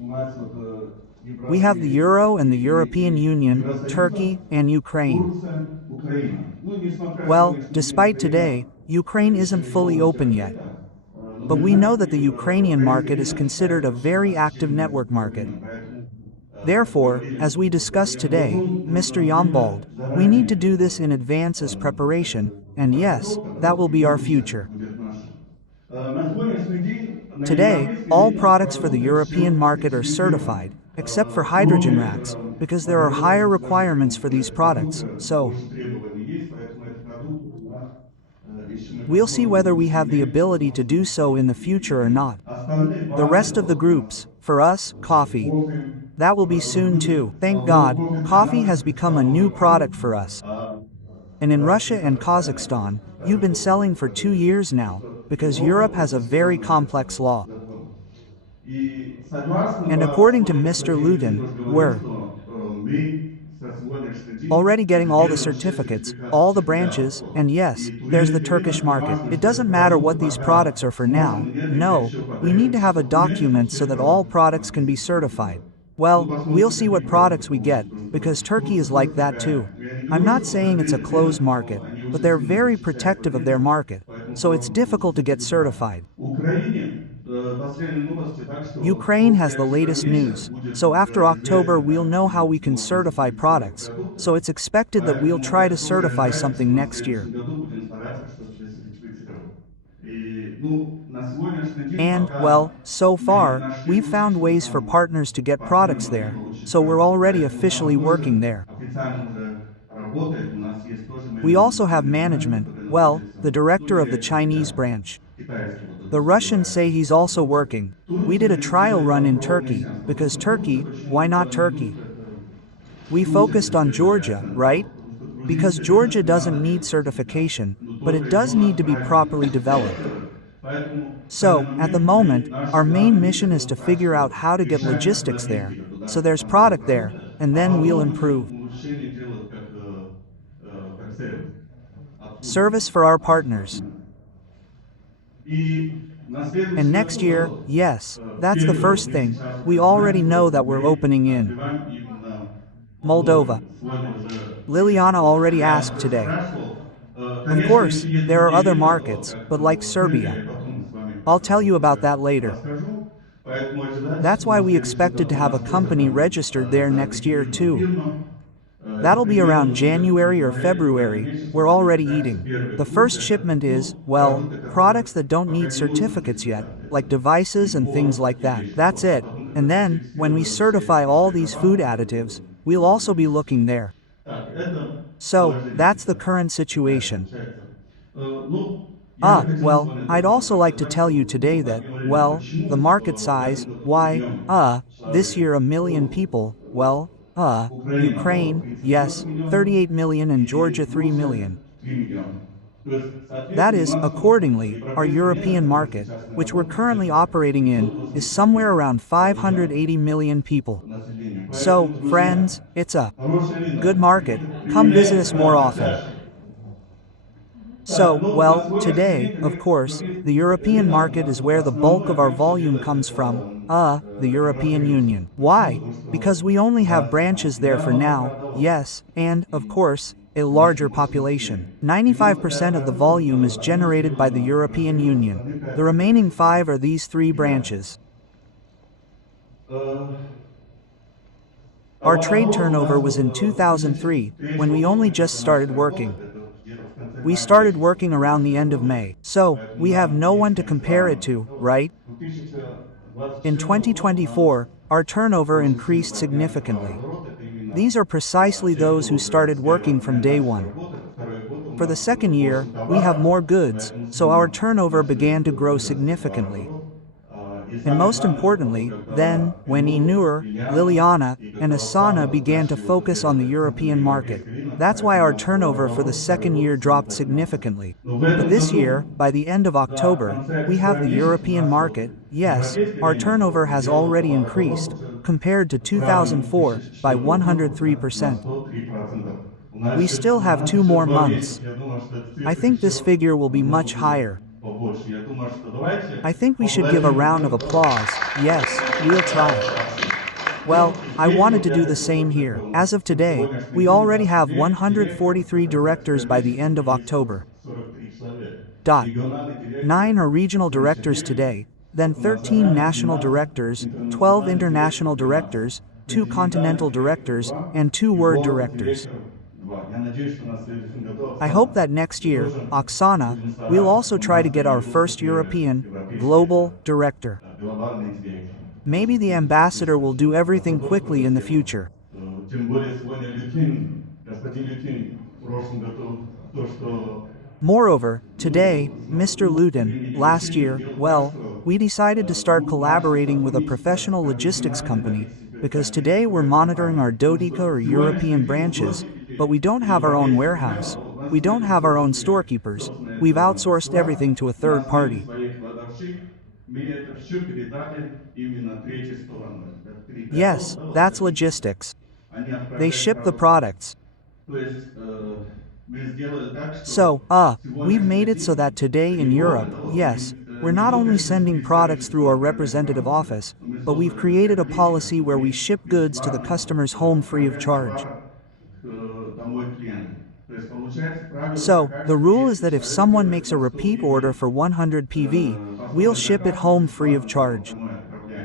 We have the Euro and the European Union, Turkey, and Ukraine. Well, despite today, Ukraine isn't fully open yet. But we know that the Ukrainian market is considered a very active network market. Therefore, as we discussed today, Mr. Yambald, we need to do this in advance as preparation, and yes, that will be our future. Today, all products for the European market are certified, except for hydrogen racks, because there are higher requirements for these products, so we'll see whether we have the ability to do so in the future or not. The rest of the groups, for us, coffee. That will be soon too. Thank God, coffee has become a new product for us. And in Russia and Kazakhstan, you've been selling for 2 years now, because Europe has a very complex law. And according to Mr. Lutin, we're already getting all the certificates, all the branches, and yes, there's the Turkish market. It doesn't matter what these products are for now, no, we need to have a document so that all products can be certified. Well, we'll see what products we get, because Turkey is like that too. I'm not saying it's a closed market, but they're very protective of their market, so it's difficult to get certified. Ukraine has the latest news, so after October we'll know how we can certify products, so it's expected that we'll try to certify something next year. And, well, so far, we've found ways for partners to get products there, so we're already officially working there. We also have management, well, the director of the Chinese branch. The Russians say he's also working. We did a trial run in Turkey, because Turkey, why not Turkey? We focused on Georgia, right? Because Georgia doesn't need certification, but it does need to be properly developed. So, at the moment, our main mission is to figure out how to get logistics there, so there's product there, and then we'll improve. Service for our partners. And next year, yes, that's the first thing, we already know that we're opening in Moldova. Liliana already asked today. Of course, there are other markets, but like Serbia. I'll tell you about that later. That's why we expected to have a company registered there next year too. That'll be around January or February, we're already eating. The first shipment is, well, products that don't need certificates yet, like devices and things like that. That's it. And then, when we certify all these food additives, we'll also be looking there. So, that's the current situation. Well, I'd also like to tell you today that, well, the market size, why, this year 1 million people, well, Ukraine, yes, 38 million and Georgia 3 million. That is, accordingly, our European market, which we're currently operating in, is somewhere around 580 million people. So, friends, it's a good market, come visit us more often. So, well, today, of course, the European market is where the bulk of our volume comes from, the European Union. Why? Because we only have branches there for now, yes, and, of course, a larger population. 95% of the volume is generated by the European Union. The remaining 5 are these 3 branches. Our trade turnover was in 2003, when we only just started working. We started working around the end of May, so we have no one to compare it to, right? In 2024, our turnover increased significantly. These are precisely those who started working from day one. For the second year, we have more goods, so our turnover began to grow significantly. And most importantly, then, when Inur, Liliana, and Asana began to focus on the European market, that's why our turnover for the second year dropped significantly. But this year, by the end of October, we have the European market, yes, our turnover has already increased, compared to 2004, by 103%. We still have 2 more months. I think this figure will be much higher. I think we should give a round of applause. Yes, we'll try. Well, I wanted to do the same here. As of today, we already have 143 directors by the end of October. Dot. 9 are regional directors today, then 13 national directors, 12 international directors, 2 continental directors, and 2 word directors. I hope that next year, Oksana, we'll also try to get our first European, global, director. Maybe the ambassador will do everything quickly in the future. Moreover, today, Mr. Lutin, last year, well, we decided to start collaborating with a professional logistics company, because today we're monitoring our Dotica or European branches, but we don't have our own warehouse, we don't have our own storekeepers, we've outsourced everything to a third party. Yes, that's logistics. They ship the products. So, we've made it so that today in Europe, yes, we're not only sending products through our representative office, but we've created a policy where we ship goods to the customer's home free of charge. So, the rule is that if someone makes a repeat order for 100 PV, we'll ship it home free of charge.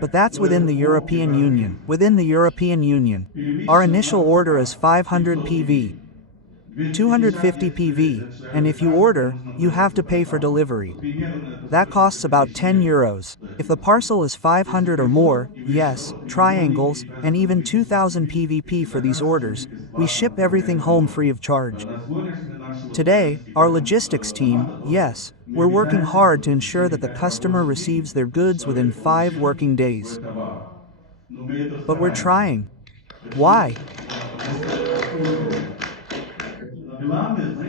But that's within the European Union. Within the European Union, our initial order is 500 PV. 250 PV, and if you order, you have to pay for delivery. That costs about 10 euros. If the parcel is 500 or more, yes, triangles, and even 2000 PVP for these orders, we ship everything home free of charge. Today, our logistics team, yes, we're working hard to ensure that the customer receives their goods within 5 working days. But we're trying. Why?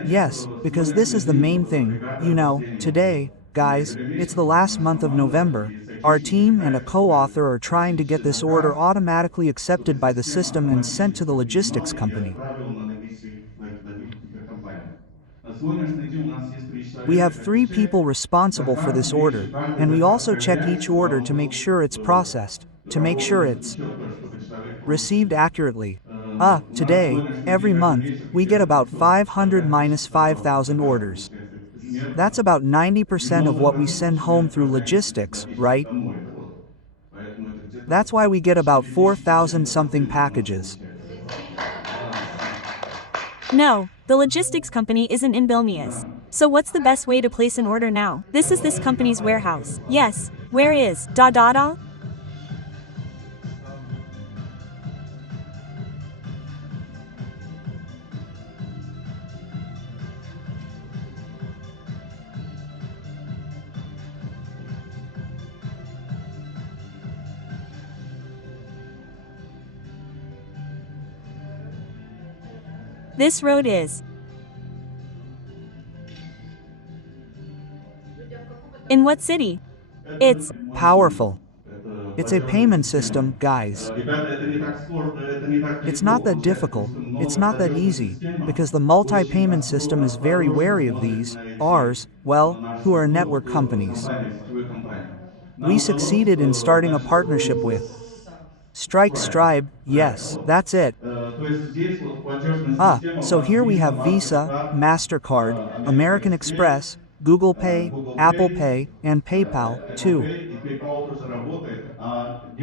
Yes, because this is the main thing, today, guys, it's the last month of November, our team and a co-author are trying to get this order automatically accepted by the system and sent to the logistics company. We have 3 people responsible for this order, and we also check each order to make sure it's processed, to make sure it's received accurately. Today, every month, we get about 500 minus 5,000 orders. That's about 90% of what we send home through logistics, right? That's why we get about 4,000 something packages. No, the logistics company isn't in Vilnius. So what's the best way to place an order now? This is this company's warehouse. Yes, where is da. This road is. In what city? It's Powerful. It's a payment system, guys. It's not that difficult, it's not that easy, because the multi-payment system is very wary of these, ours, well, who are network companies. We succeeded in starting a partnership with Stripe, yes, that's it. So here we have Visa, MasterCard, American Express, Google Pay, Apple Pay, and PayPal, too.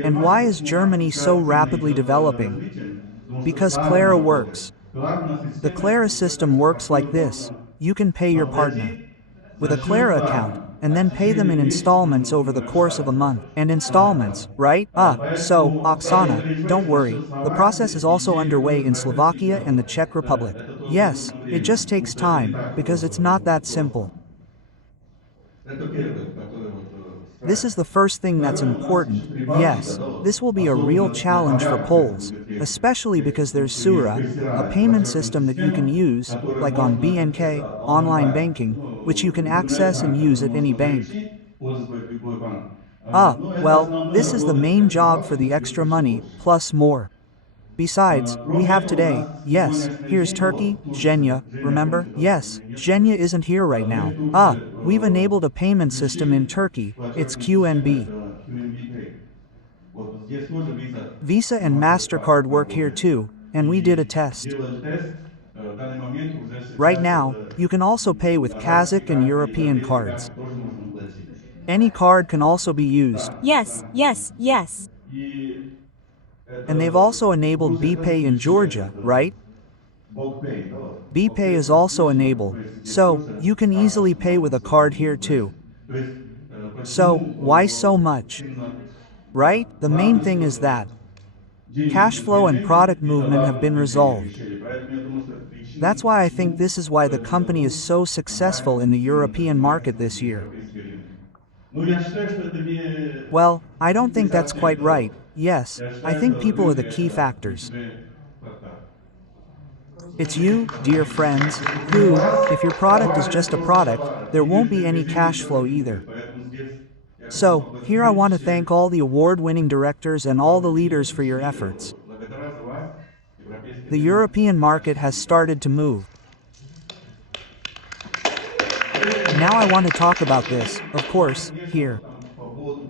And why is Germany so rapidly developing? Because Clara works. The Clara system works like this. You can pay your partner with a Clara account, and then pay them in installments over the course of a month. And installments, right? So, Oksana, don't worry, the process is also underway in Slovakia and the Czech Republic. Yes, it just takes time, because it's not that simple. This is the first thing that's important. Yes, this will be a real challenge for Poles, especially because there's Sura, a payment system that you can use, like on BNK, online banking, which you can access and use at any bank. Well, this is the main job for the extra money, plus more. Besides, we have today, yes, here's Turkey, Zhenya, remember? Yes, Zhenya isn't here right now. We've enabled a payment system in Turkey, it's QNB. Visa and MasterCard work here too, and we did a test. Делали тест. В данный момент уже Right сейчас now, you can also pay with Kazakh and казахские, European европейские cards. карты тоже можно платить. Any card can also be used, Yes, yes, yes. И and they've это also enabled Грузия BPay in включает Georgia, right? BogPay, да, вот. BPay is also enabled, То есть здесь so тоже you can easily pay with a card here too. То есть, So, почему why so much? именно Right? The main thing is that cash flow and product и movement have been товарное resolved. решили. Поэтому я думаю, что это причина, That's why I think почему this is why the company is so successful in the European market на this year. европейский рынок. Ну, я считаю, что это Well, I don't не think that's совсем quite так. right. Yes, Я I считаю, think что people are the рынок key это factors. ключевой фактор. It's you, dear friends, who, if your product is just a product, there won't be any cash flow either. Поэтому здесь я хочу So, here I want to поблагодарить thank all the award-winning directors and all the leaders for your efforts. благодаря за вас, европейский The рынок. European market has started to move. Now I want to talk about this, of course, here. По поводу